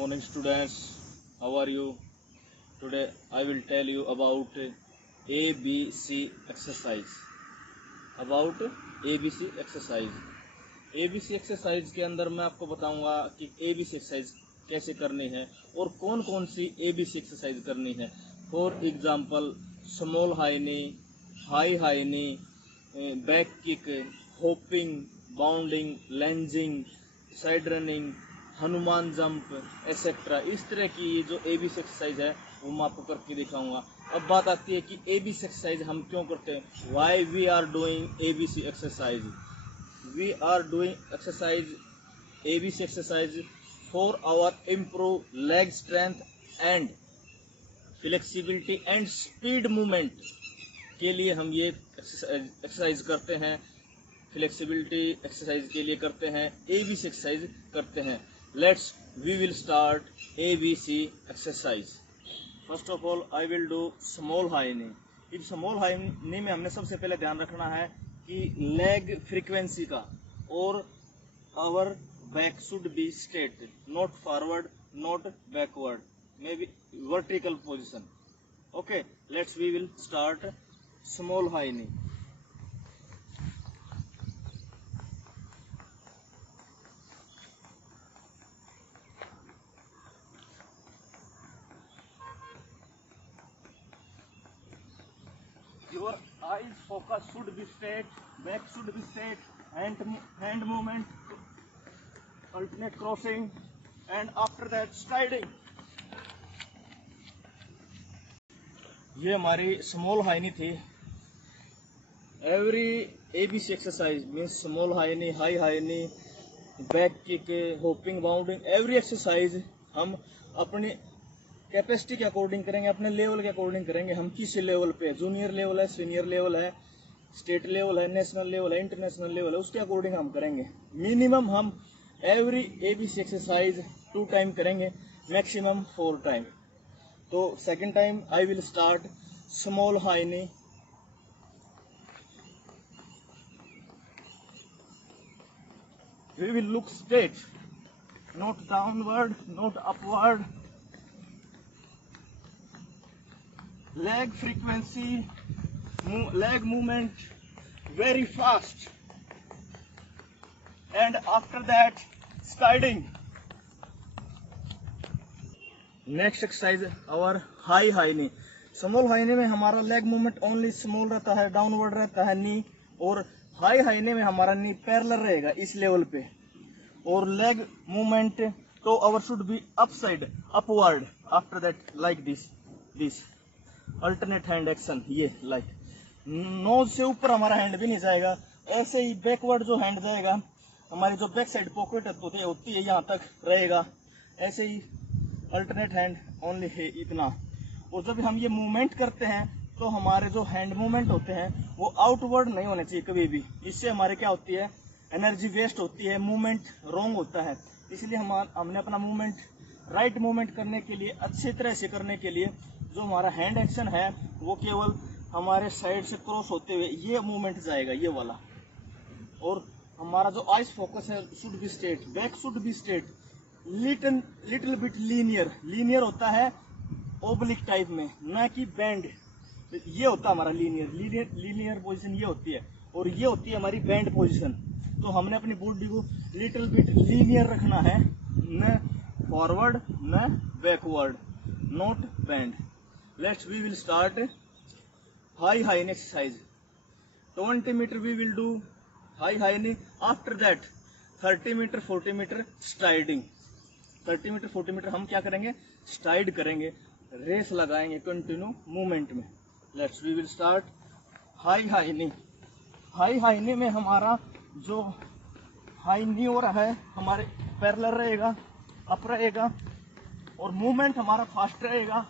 morning, students. How are you? Today I will tell you about ABC exercise. About ABC exercise. ABC exercise के अंदर मैं आपको बताऊंगा कि ABC exercise कैसे करनी है और कौन कौन सी ABC exercise करनी है. For example small high knee, high high knee, back kick, hopping, bounding, lunging, side running, Hanuman jump etcetera. इस तरह की जो ABC एक्सरसाइज है वो मैं आपको करके दिखाऊंगा. अब बात आती है कि ABC एक्सरसाइज हम क्यों करते हैं. Why we are doing ABC exercise. We are doing exercise ABC exercise for our improve leg strength and flexibility and speed movement के लिए हम ये एक्सरसाइज करते हैं. फ्लेक्सिबिलिटी एक्सरसाइज के लिए करते हैं, ABC एक्सरसाइज करते हैं. Let's we will start ABC exercise. First of all I will do small high knee. इस स्मॉल हाई नी में हमने सबसे पहले ध्यान रखना है कि लेग फ्रीक्वेंसी का, और our back should be straight, not forward, not backward, may be vertical position. Okay, let's we will start small high knee. Your eyes focus should be straight, back should be straight, hand movement, alternate crossing, and after that striding. ये हमारी small high knee थी. Every ABC exercise means small high knee, high high knee, back kick, hopping, bounding, every exercise हम अपनी capacity के according करेंगे, अपने level के according करेंगे. हम किस लेवल पे, जूनियर लेवल है, सीनियर लेवल है, स्टेट लेवल है, नेशनल लेवल है, इंटरनेशनल लेवल है, उसके अकॉर्डिंग हम करेंगे. मिनिमम हम एवरी ABC एक्सरसाइज 2 टाइम करेंगे, मैक्सिमम 4 टाइम. तो second time I will start small high knee. We will look straight, not downward, not upward. Leg frequency, leg movement very fast, and after that striding. Next exercise our high high knee. Small high knee में हमारा leg movement only small रहता है, downward रहता है नी, और high high knee में हमारा नी parallel रहेगा इस लेवल पे, और लेग मूवमेंट तो our should be upside, upward. After that like this alternate hand action. ये लाइक नोज से ऊपर हमारा हैंड भी नहीं जाएगा, ऐसे ही बैकवर्ड जो हैंड जाएगा, हमारी जो बैक साइड पॉकेट होती है यहाँ तक रहेगा. ऐसे ही अल्टरनेट हैंड ओनली है इतना. और जब हम ये मूवमेंट करते हैं तो हमारे जो हैंड मूवमेंट होते हैं वो आउटवर्ड नहीं होने चाहिए कभी भी. इससे हमारे क्या होती है, एनर्जी वेस्ट होती है, मूवमेंट रॉन्ग होता है. इसलिए हमने अपना मूवमेंट राइट मूवमेंट करने के लिए, अच्छी तरह से करने के लिए, जो हमारा हैंड एक्शन है वो केवल हमारे साइड से क्रॉस होते हुए ये मूवमेंट जाएगा, ये वाला. और हमारा जो आइज फोकस है should be straight, back should be straight, little bit linear. Linear होता है ओब्लिक टाइप में, ना कि बैंड. ये होता है हमारा लीनियर पोजीशन ये होती है, और ये होती है हमारी बैंड पोजीशन. तो हमने अपनी बॉडी को लिटिल बिट लीनियर रखना है, न फॉरवर्ड न backward, not band. Let's we will start high knee exercise. 20 meter we will do high knee. After that 30 meter 40 meter striding. 30 meter 40 meter हम क्या करेंगे, स्ट्राइड करेंगे, रेस लगाएंगे कंटिन्यू मूवमेंट में. Let's we will start high knee. High knee में हमारा जो high नी हो रहा है हमारे पैरेलल रहेगा, अप रहेगा, और मूवमेंट हमारा फास्ट रहेगा,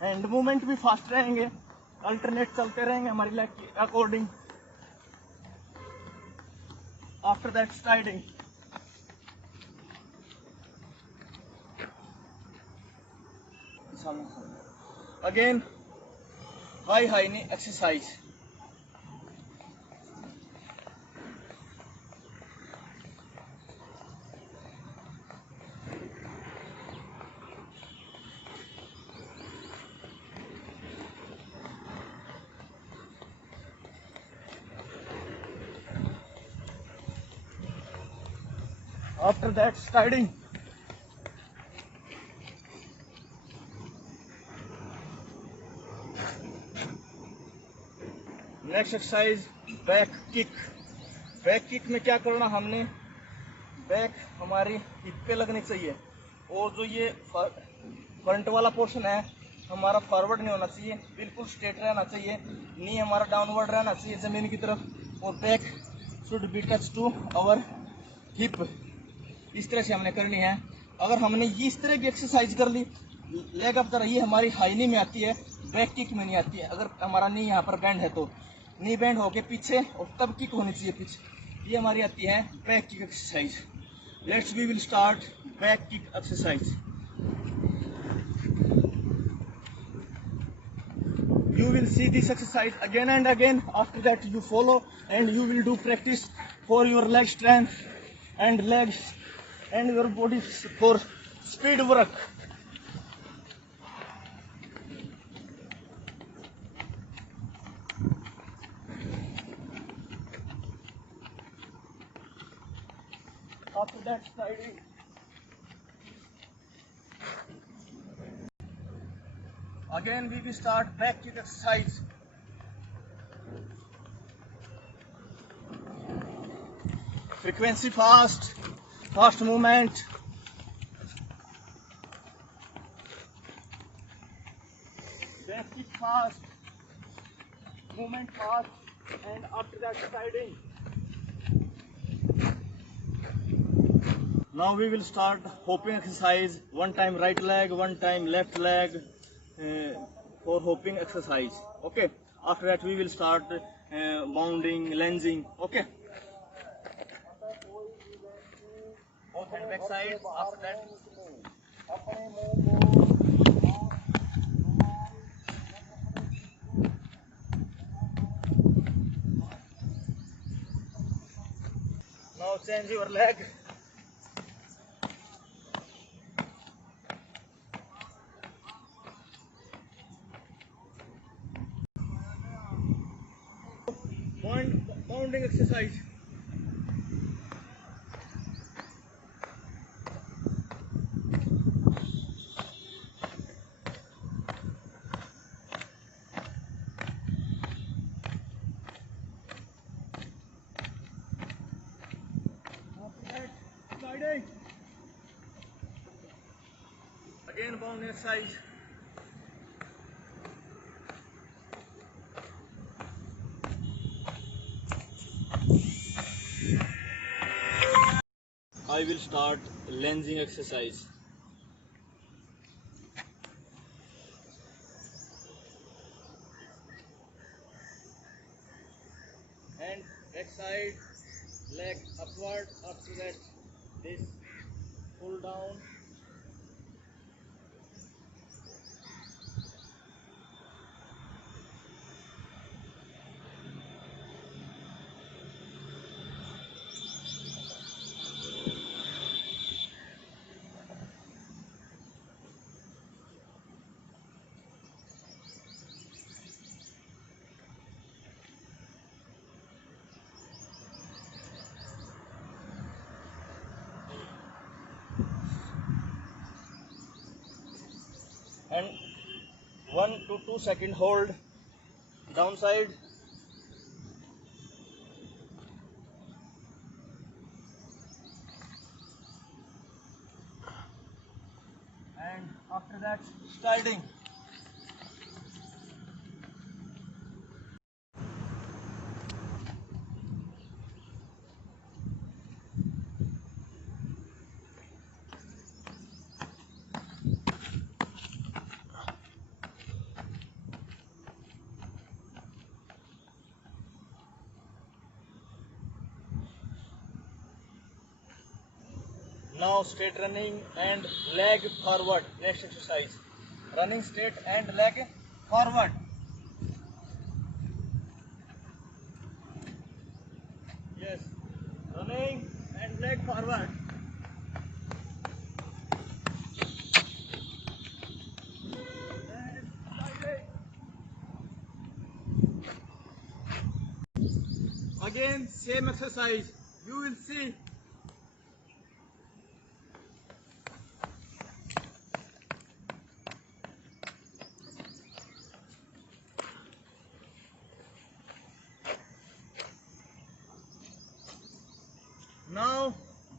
हैंड मूवमेंट भी फास्ट रहेंगे, अल्टरनेट चलते रहेंगे हमारी लेग के according. After that striding. Again high knee exercise. After that, striding. Next exercise back kick. Back kick में क्या करना हमने, बैक हमारी हिप पे लगनी चाहिए और जो ये फ्रंट वाला पोर्शन है हमारा फॉरवर्ड नहीं होना चाहिए, बिल्कुल स्ट्रेट रहना चाहिए। नी हमारा डाउनवर्ड रहना चाहिए जमीन की तरफ और back should be touch to our hip. इस तरह से हमने करनी है। अगर हमने इस तरह की एक्सरसाइज कर ली, लेग अप तरह, ये हमारी हाई नी में आती है, बैक किक में नहीं आती है। अगर हमारा नी यहाँ पर बैंड है तो नी बैंड होके पीछे और तब किक होनी चाहिए पीछे। ये हमारी आती है back kick exercise. Let's we will start back kick exercise. You will see this exercise again and again. After that you follow and you will do practice for your leg strength and legs and your body for speed work. After that, striding. Again we will start back kick exercise. Frequency fast, fast movement. Back kick fast, movement fast, and after that striding. Now we will start hopping exercise. One time right leg, one time left leg for hopping exercise. Okay. After that we will start bounding, lunging. Okay. Both hand back side. After that. Now change your leg. Bounding exercise. Striding. Again bounding exercise. I will start lunging exercise. Hand back side, leg upward. After that, this pull down. And 1 to 2 second hold downside. And after that, striding. Now straight running and leg forward. Next exercise. Running straight and leg forward. Yes. Running and leg forward. And striding. Again same exercise. You will see.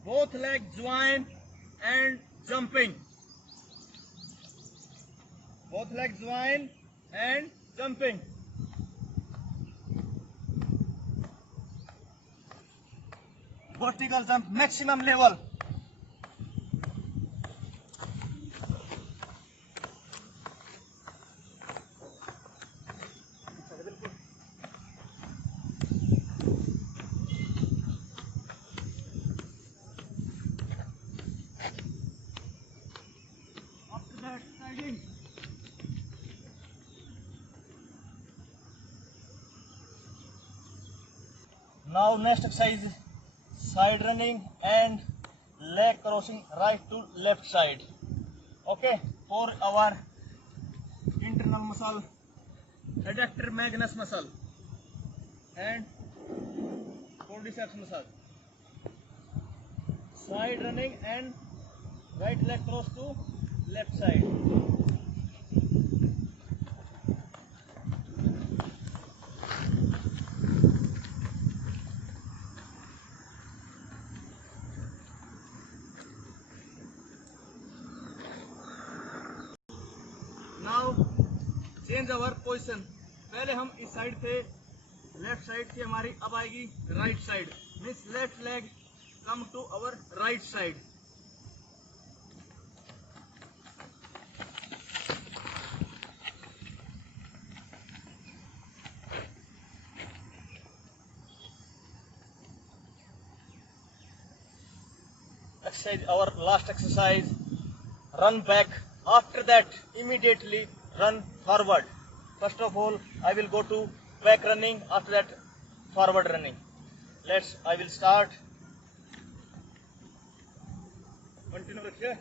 both legs join and jumping. Both legs join and jumping. Vertical jump maximum level. After that, sliding. Now next exercise, side running and leg crossing right to left side. Okay, for our internal muscle, adductor magnus muscle and quadriceps muscle. Side running and right leg cross to left side. Now change our position. पहले हम इस side थे, left side थी हमारी, अब आएगी right side. Means left leg come to our right side. Exercise, our last exercise, run back. After that, immediately run forward. First of all, I will go to back running. After that, forward running. I will start. Continue रखिए.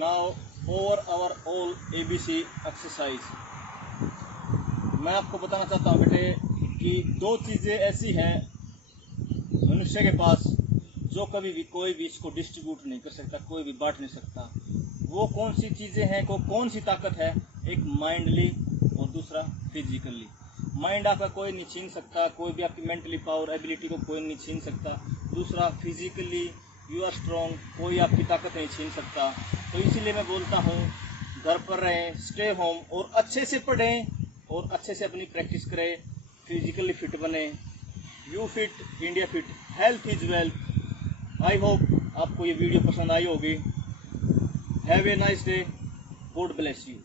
Now over our all ABC exercise. मैं आपको बताना चाहता हूँ बेटे कि दो चीजें ऐसी हैं मनुष्य के पास जो कभी भी कोई भी इसको डिस्ट्रीब्यूट नहीं कर सकता, कोई भी बांट नहीं सकता. वो कौन सी चीजें हैं, कौन सी ताकत है? एक माइंडली और दूसरा फिजिकली. माइंड आपका कोई नहीं छीन सकता, कोई भी आपकी मेंटली पावर एबिलिटी को कोई नहीं छीन सकता. दूसरा फिजिकली यू आर स्ट्रॉन्ग, कोई आपकी ताकत नहीं छीन सकता. तो इसीलिए मैं बोलता हूँ घर पर रहें, स्टे होम और अच्छे से पढ़ें और अच्छे से अपनी प्रैक्टिस करें, फिजिकली फिट बने. You fit, India fit, health is wealth. I hope आपको ये वीडियो पसंद आई होगी. Have a nice day. God bless you.